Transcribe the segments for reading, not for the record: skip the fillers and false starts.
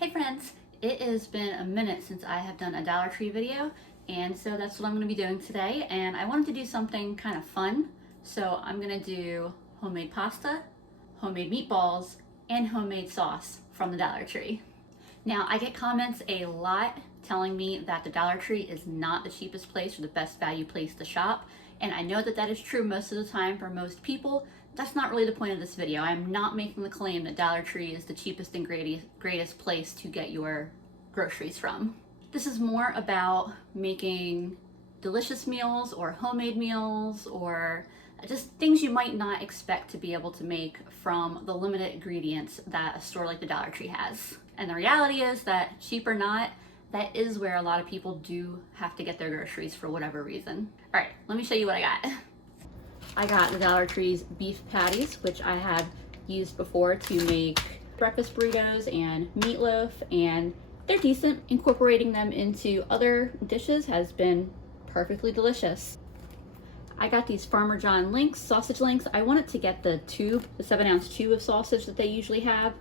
Hey friends, it has been a minute since I have done a Dollar Tree video, and so that's what I'm going to be doing today. And I wanted to do something kind of fun, so I'm going to do homemade pasta, homemade meatballs, and homemade sauce from the Dollar Tree. Now, I get comments a lot telling me that the Dollar Tree is not the cheapest place or the best value place to shop, and I know that that is true most of the time for most people. That's not really the point of this video. I'm not making the claim that Dollar Tree is the cheapest and greatest place to get your groceries from. This is more about making delicious meals or homemade meals or just things you might not expect to be able to make from the limited ingredients that a store like the Dollar Tree has. And the reality is that, cheap or not, that is where a lot of people do have to get their groceries for whatever reason. All right, let me show you what I got. I got the Dollar Tree's beef patties, which I have used before to make breakfast burritos and meatloaf, and they're decent. Incorporating them into other dishes has been perfectly delicious. I got these Farmer John links, sausage links. I wanted to get the tube, the 7-ounce tube of sausage that they usually have,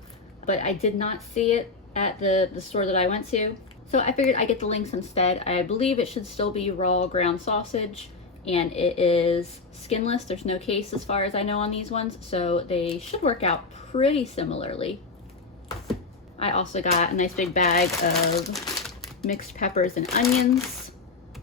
but I did not see it at the store that I went to. So I figured I'd get the links instead. I believe it should still be raw ground sausage, and it is skinless. There's no case as far as I know on these ones, so they should work out pretty similarly. I also got a nice big bag of mixed peppers and onions,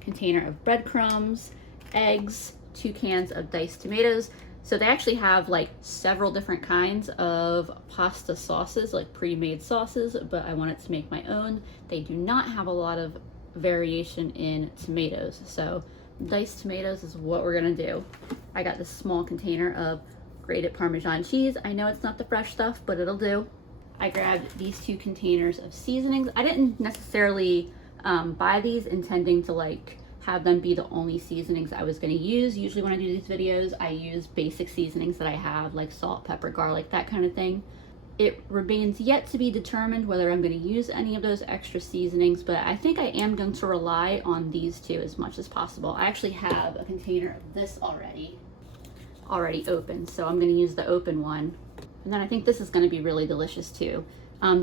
container of breadcrumbs, eggs, 2 cans of diced tomatoes. So they actually have like several different kinds of pasta sauces, like pre-made sauces, but I wanted to make my own. They do not have a lot of variation in tomatoes, so diced tomatoes is what we're gonna do. I got this small container of grated Parmesan cheese. I know it's not the fresh stuff, but it'll do. I grabbed these 2 containers of seasonings. I didn't necessarily buy these intending to like have them be the only seasonings I was gonna use. Usually when I do these videos, I use basic seasonings that I have, like salt, pepper, garlic, that kind of thing. It remains yet to be determined whether I'm going to use any of those extra seasonings, but I think I am going to rely on these 2 as much as possible. I actually have a container of this already open, so I'm going to use the open one. And then I think this is going to be really delicious too.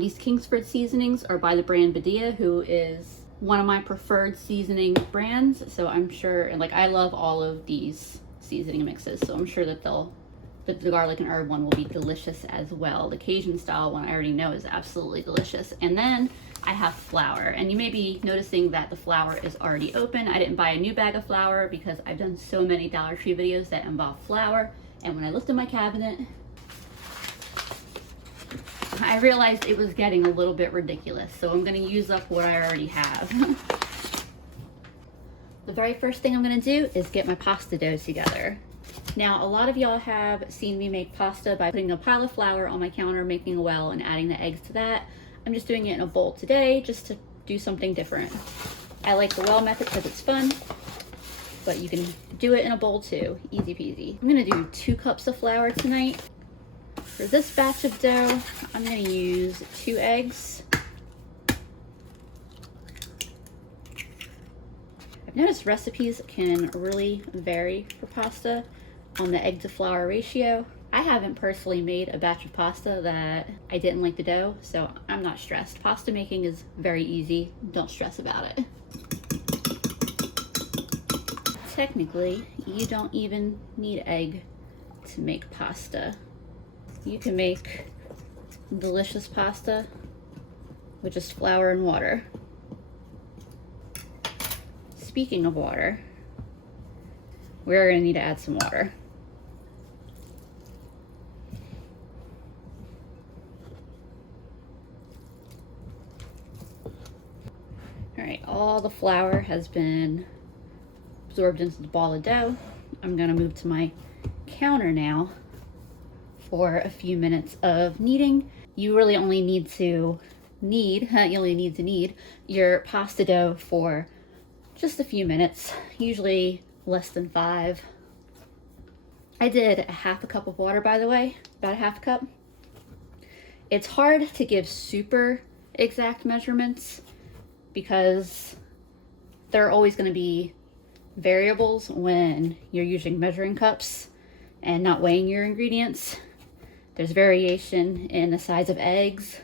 These Kingsford seasonings are by the brand Badia, who is one of my preferred seasoning brands, so I'm sure, and like I love all of these seasoning mixes, so I'm sure that the garlic and herb one will be delicious as well. The Cajun style one I already know is absolutely delicious. And then I have flour, and you may be noticing that the flour is already open. I didn't buy a new bag of flour because I've done so many Dollar Tree videos that involve flour, and when I looked in my cabinet, I realized it was getting a little bit ridiculous, so I'm going to use up what I already have. The very first thing I'm going to do is get my pasta dough together. Now, a lot of y'all have seen me make pasta by putting a pile of flour on my counter, making a well, and adding the eggs to that. I'm just doing it in a bowl today, just to do something different. I like the well method because it's fun, but you can do it in a bowl too, easy peasy. I'm gonna do 2 cups of flour tonight. For this batch of dough, I'm gonna use 2 eggs. I've noticed recipes can really vary for pasta on the egg to flour ratio. I haven't personally made a batch of pasta that I didn't like the dough, so I'm not stressed. Pasta making is very easy. Don't stress about it. Technically, you don't even need egg to make pasta. You can make delicious pasta with just flour and water. Speaking of water, we're gonna need to add some water. All right, all the flour has been absorbed into the ball of dough. I'm gonna move to my counter now for a few minutes of kneading. You really only need to knead your pasta dough for just a few minutes, usually less than 5. I did a 1/2 cup of water, by the way, about a 1/2 cup. It's hard to give super exact measurements because there are always going to be variables when you're using measuring cups and not weighing your ingredients. There's variation in the size of eggs.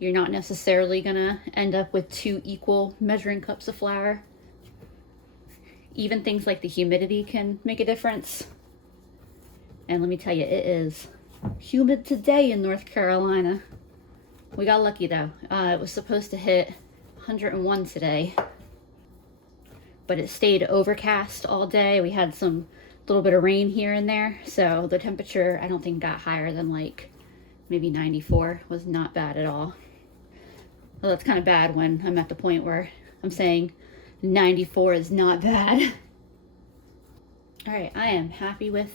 You're not necessarily gonna end up with 2 equal measuring cups of flour. Even things like the humidity can make a difference. And let me tell you, it is humid today in North Carolina. We got lucky though. It was supposed to hit 101 today, but it stayed overcast all day. We had some little bit of rain here and there, so the temperature I don't think got higher than like maybe 94. Was not bad at all. Well, that's kind of bad when I'm at the point where I'm saying 94 is not bad. All right, I am happy with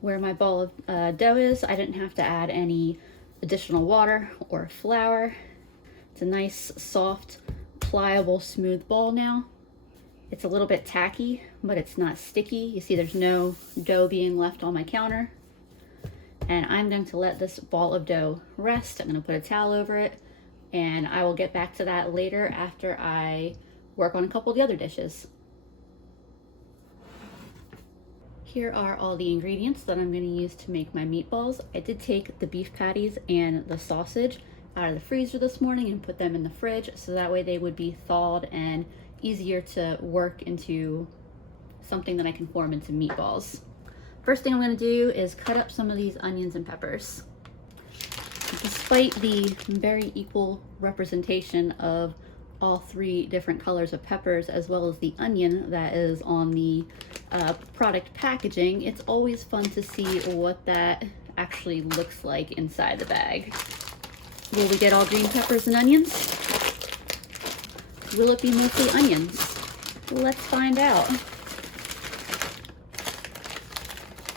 where my ball of dough is. I didn't have to add any additional water or flour. It's a nice, soft, pliable, smooth ball now. It's a little bit tacky, but it's not sticky. You see there's no dough being left on my counter. And I'm going to let this ball of dough rest. I'm going to put a towel over it, and I will get back to that later after I work on a couple of the other dishes. Here are all the ingredients that I'm going to use to make my meatballs. I did take the beef patties and the sausage out of the freezer this morning and put them in the fridge, so that way they would be thawed and easier to work into something that I can form into meatballs. First thing I'm going to do is cut up some of these onions and peppers. Despite the very equal representation of all 3 different colors of peppers as well as the onion that is on the product packaging, it's always fun to see what that actually looks like inside the bag. Will we get all green peppers and onions? Will it be mostly onions? Let's find out.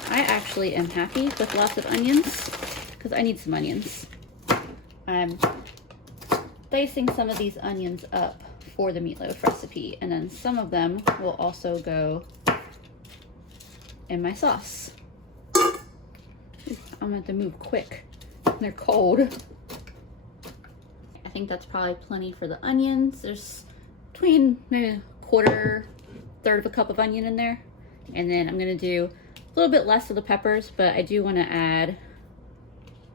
I actually am happy with lots of onions because I need some onions. I'm dicing some of these onions up for the meatloaf recipe, and then some of them will also go in my sauce. I'm gonna have to move quick. They're cold. I think that's probably plenty for the onions. There's between maybe a quarter, third of a cup of onion in there. And then I'm gonna do a little bit less of the peppers, but I do wanna add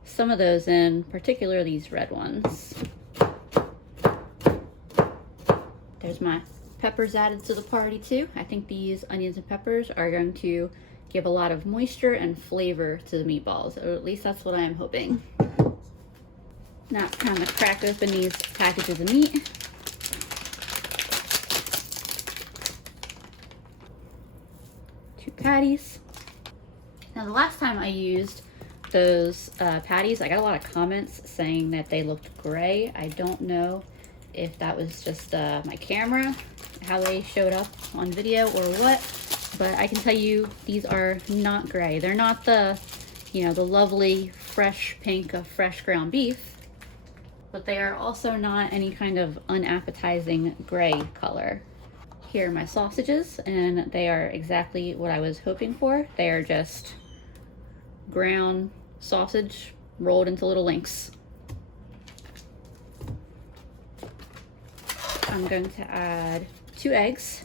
some of those in, particularly these red ones. There's my peppers added to the party too. I think these onions and peppers are going to give a lot of moisture and flavor to the meatballs, or at least that's what I'm hoping. Now it's time to crack open these packages of meat. Two patties. Now the last time I used those patties, I got a lot of comments saying that they looked gray. I don't know if that was just my camera, how they showed up on video or what, but I can tell you these are not gray. They're not the, you know, the lovely fresh pink of fresh ground beef, but they are also not any kind of unappetizing gray color. Here are my sausages, and they are exactly what I was hoping for. They are just ground sausage rolled into little links. I'm going to add 2 eggs.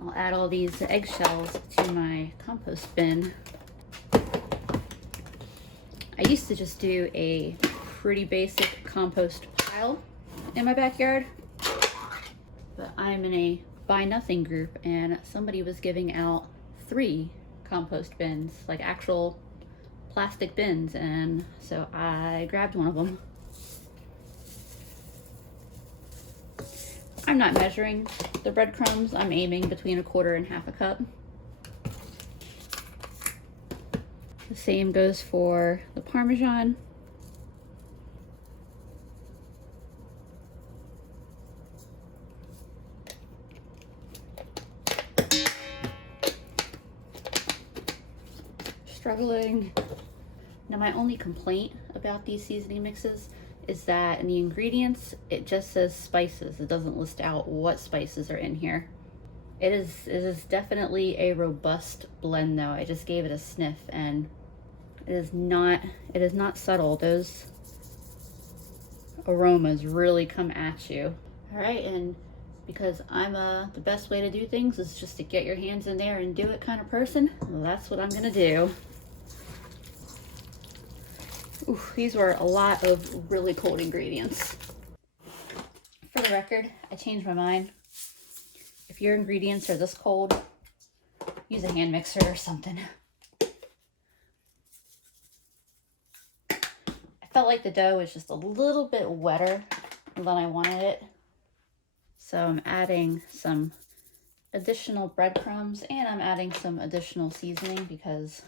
I'll add all these eggshells to my compost bin. I used to just do a pretty basic compost pile in my backyard, but I'm in a buy nothing group and somebody was giving out 3 compost bins, like actual plastic bins, and so I grabbed one of them. I'm not measuring the breadcrumbs. I'm aiming between 1/4 and 1/2 cup. The same goes for the Parmesan. Struggling. Now my only complaint about these seasoning mixes is that in the ingredients, it just says spices. It doesn't list out what spices are in here. It is definitely a robust blend though. I just gave it a sniff and it is not subtle. Those aromas really come at you. All right, and because I'm the best way to do things is just to get your hands in there and do it kind of person. Well, that's what I'm gonna do. Ooh, these were a lot of really cold ingredients. For the record, I changed my mind. If your ingredients are this cold, use a hand mixer or something. I felt like the dough was just a little bit wetter than I wanted it. So I'm adding some additional breadcrumbs and I'm adding some additional seasoning because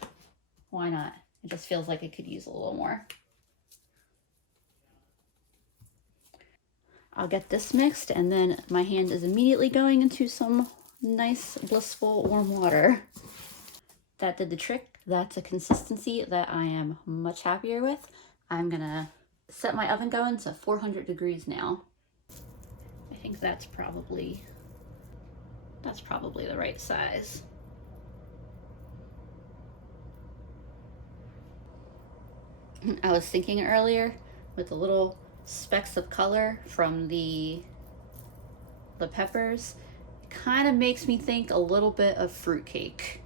why not? It just feels like it could use a little more. I'll get this mixed and then my hand is immediately going into some nice blissful warm water. That did the trick. That's a consistency that I am much happier with. I'm gonna set my oven going to 400 degrees now. I think that's probably the right size. I was thinking earlier with the little specks of color from the peppers, it kind of makes me think a little bit of fruitcake.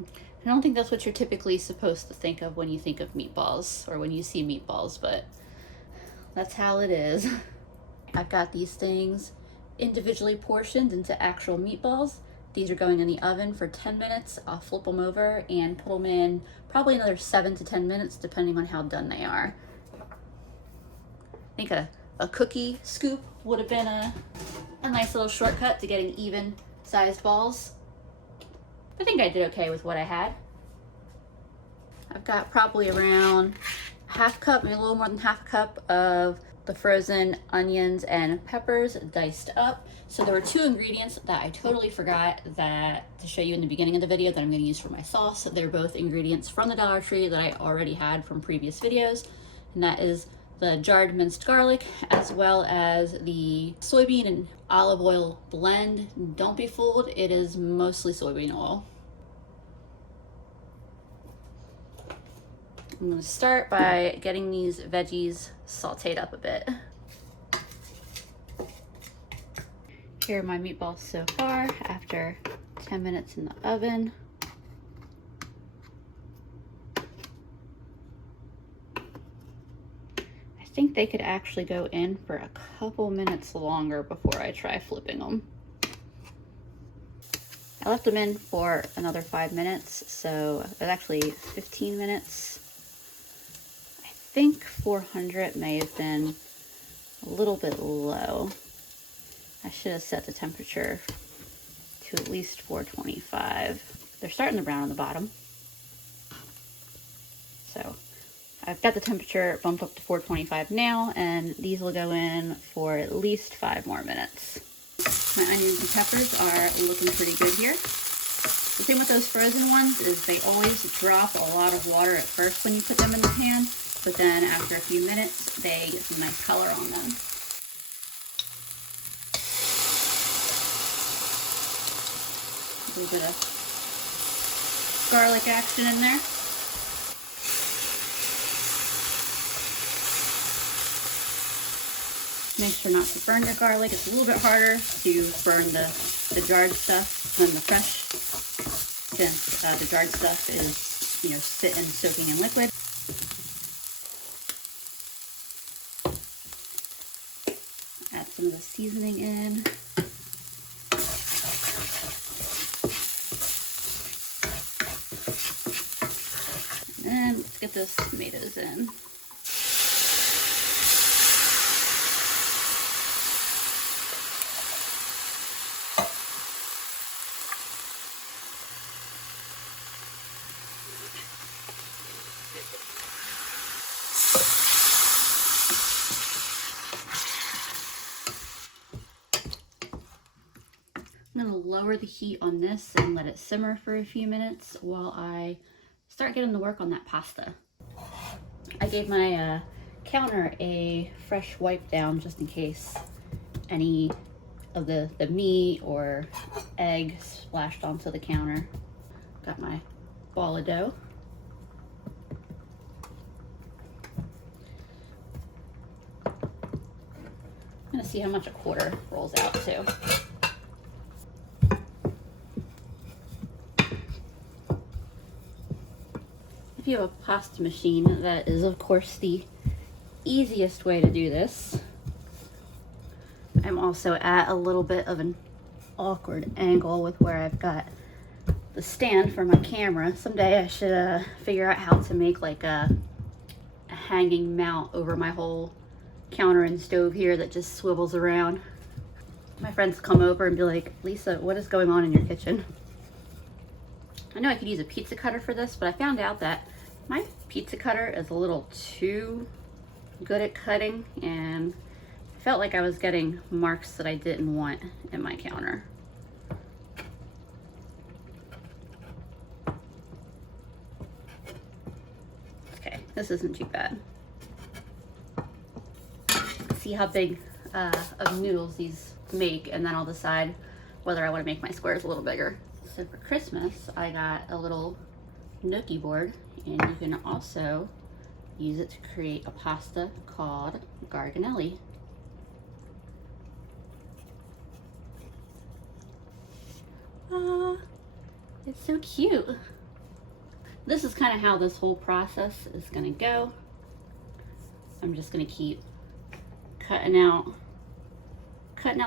I don't think that's what you're typically supposed to think of when you think of meatballs or when you see meatballs, but that's how it is. I've got these things individually portioned into actual meatballs. These are going in the oven for 10 minutes. I'll flip them over and put them in probably another 7 to 10 minutes depending on how done they are. I think a cookie scoop would have been a nice little shortcut to getting even sized balls. I think I did okay with what I had. I've got probably around half cup, maybe a little more than half a cup of the frozen onions and peppers diced up. So there were two ingredients that I totally forgot to show you in the beginning of the video that I'm going to use for my sauce. They're both ingredients from the Dollar Tree that I already had from previous videos, and that is the jarred minced garlic as well as the soybean and olive oil blend. Don't be fooled, it is mostly soybean oil. I'm going to start by getting these veggies sauteed up a bit. Here are my meatballs so far after 10 minutes in the oven. I think they could actually go in for a couple minutes longer before I try flipping them. I left them in for another 5 minutes, so it was actually 15 minutes. I think 400 may have been a little bit low. I should have set the temperature to at least 425. They're starting to brown on the bottom. So I've got the temperature bumped up to 425 now, and these will go in for at least 5 more minutes. My onions and peppers are looking pretty good here. The thing with those frozen ones is they always drop a lot of water at first when you put them in the pan, but then after a few minutes, they get some nice color on them. A little bit of garlic action in there. Make sure not to burn your garlic. It's a little bit harder to burn the jarred stuff than the fresh, since the jarred stuff is, sitting, soaking in liquid. Add some of the seasoning in. And let's get those tomatoes in. I'm going to lower the heat on this and let it simmer for a few minutes while I start getting to work on that pasta. I gave my counter a fresh wipe down just in case any of the meat or egg splashed onto the counter. Got my ball of dough. I'm gonna see how much a quarter rolls out to. If you have a pasta machine, that is of course the easiest way to do this. I'm also at a little bit of an awkward angle with where I've got the stand for my camera. Someday I should figure out how to make like a hanging mount over my whole counter and stove here that just swivels around. My friends come over and be like, Lisa, what is going on in your kitchen? I know I could use a pizza cutter for this, but I found out that my pizza cutter is a little too good at cutting, and I felt like I was getting marks that I didn't want in my counter. Okay, this isn't too bad. See how big of noodles these make, and then I'll decide whether I want to make my squares a little bigger. So for Christmas, I got a little gnocchi board, and you can also use it to create a pasta called garganelli. It's so cute. This is kind of how this whole process is gonna go. I'm just gonna keep cutting out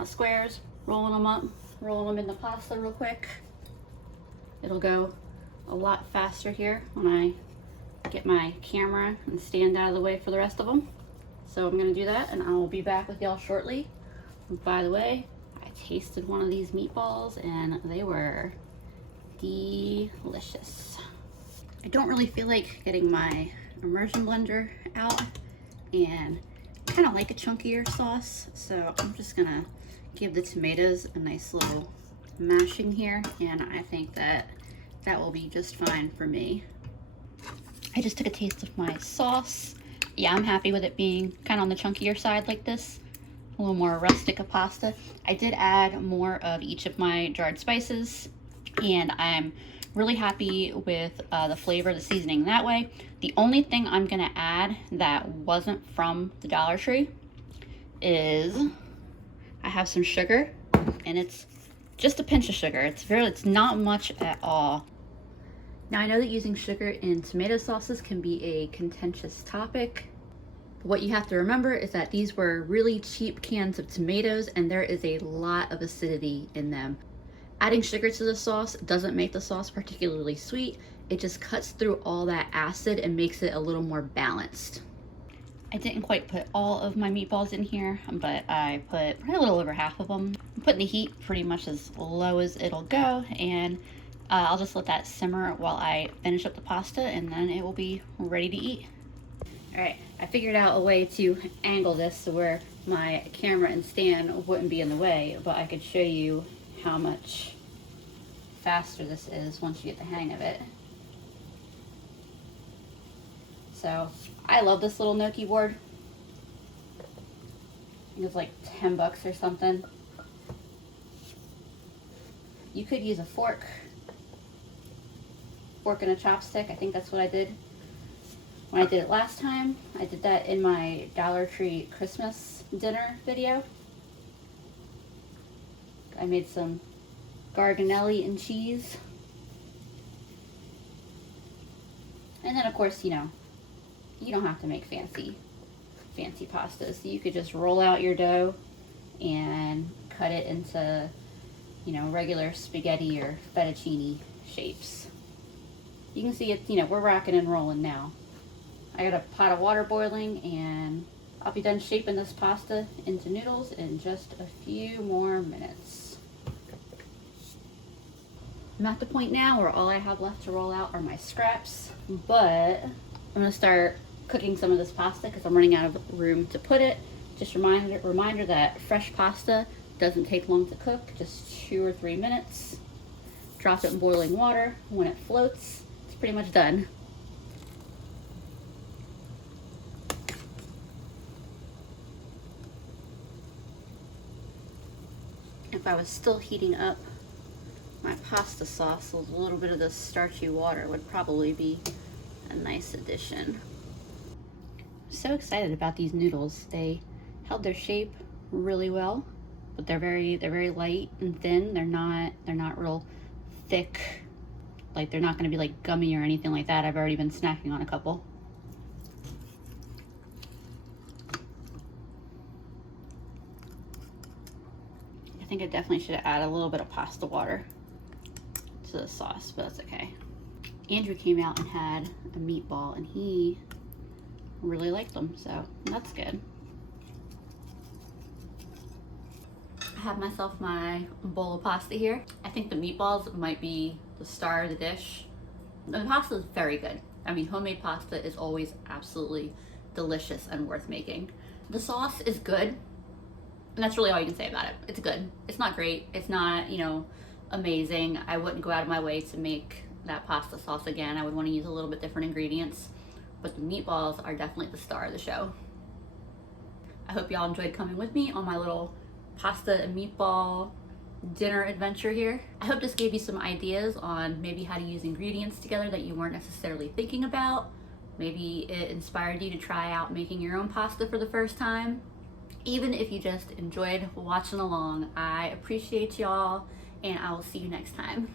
squares, rolling them up, rolling them in the pasta real quick. It'll go a lot faster here when I get my camera and stand out of the way for the rest of them. So I'm gonna do that, and I will be back with y'all shortly. And by the way, I tasted one of these meatballs and they were delicious. I don't really feel like getting my immersion blender out, and kind of like a chunkier sauce, so I'm just gonna give the tomatoes a nice little mashing here, and I think that will be just fine for me. I just took a taste of my sauce. Yeah, I'm happy with it being kind of on the chunkier side like this, a little more rustic of pasta. I did add more of each of my jarred spices, and I'm really happy with the flavor, the seasoning that way. The only thing I'm gonna add that wasn't from the Dollar Tree is I have some sugar, and it's just a pinch of sugar. It's not much at all. Now I know that using sugar in tomato sauces can be a contentious topic. What you have to remember is that these were really cheap cans of tomatoes, and there is a lot of acidity in them. Adding sugar to the sauce doesn't make the sauce particularly sweet. It just cuts through all that acid and makes it a little more balanced. I didn't quite put all of my meatballs in here, but I put probably a little over half of them. I'm putting the heat pretty much as low as it'll go, and I'll just let that simmer while I finish up the pasta, and then it will be ready to eat. All right, I figured out a way to angle this so where my camera and stand wouldn't be in the way, but I could show you how much faster this is once you get the hang of it. So I love this little gnocchi board. I think it's like 10 bucks or something. You could use a fork and a chopstick. I think that's what I did when I did it last time. I did that in my Dollar Tree Christmas dinner video. I made some garganelli and cheese. And then of course, you know, you don't have to make fancy pastas. You could just roll out your dough and cut it into, you know, regular spaghetti or fettuccine shapes. You can see it, you know, we're rocking and rolling now. I got a pot of water boiling, and I'll be done shaping this pasta into noodles in just a few more minutes. I'm at the point now where all I have left to roll out are my scraps, but I'm gonna start cooking some of this pasta because I'm running out of room to put it. Just reminder that fresh pasta doesn't take long to cook, just 2 or 3 minutes. Drop it in boiling water. When it floats, it's pretty much done. If I was still heating up my pasta sauce, a little bit of this starchy water would probably be a nice addition. I'm so excited about these noodles. They held their shape really well, but they're very light and thin. They're not real thick. Like, they're not going to be like gummy or anything like that. I've already been snacking on a couple. I think I definitely should add a little bit of pasta water to the sauce, but that's okay. Andrew came out and had a meatball and he really liked them, so that's good. I have myself my bowl of pasta here. I think the meatballs might be the star of the dish. The pasta is very good. I mean, homemade pasta is always absolutely delicious and worth making. The sauce is good. And that's really all you can say about it. It's good. It's not great. It's not, you know, amazing. I wouldn't go out of my way to make that pasta sauce again. I would want to use a little bit different ingredients. But the meatballs are definitely the star of the show. I hope y'all enjoyed coming with me on my little pasta and meatball dinner adventure here. I hope this gave you some ideas on maybe how to use ingredients together that you weren't necessarily thinking about. Maybe it inspired you to try out making your own pasta for the first time. Even if you just enjoyed watching along, I appreciate y'all, and I will see you next time.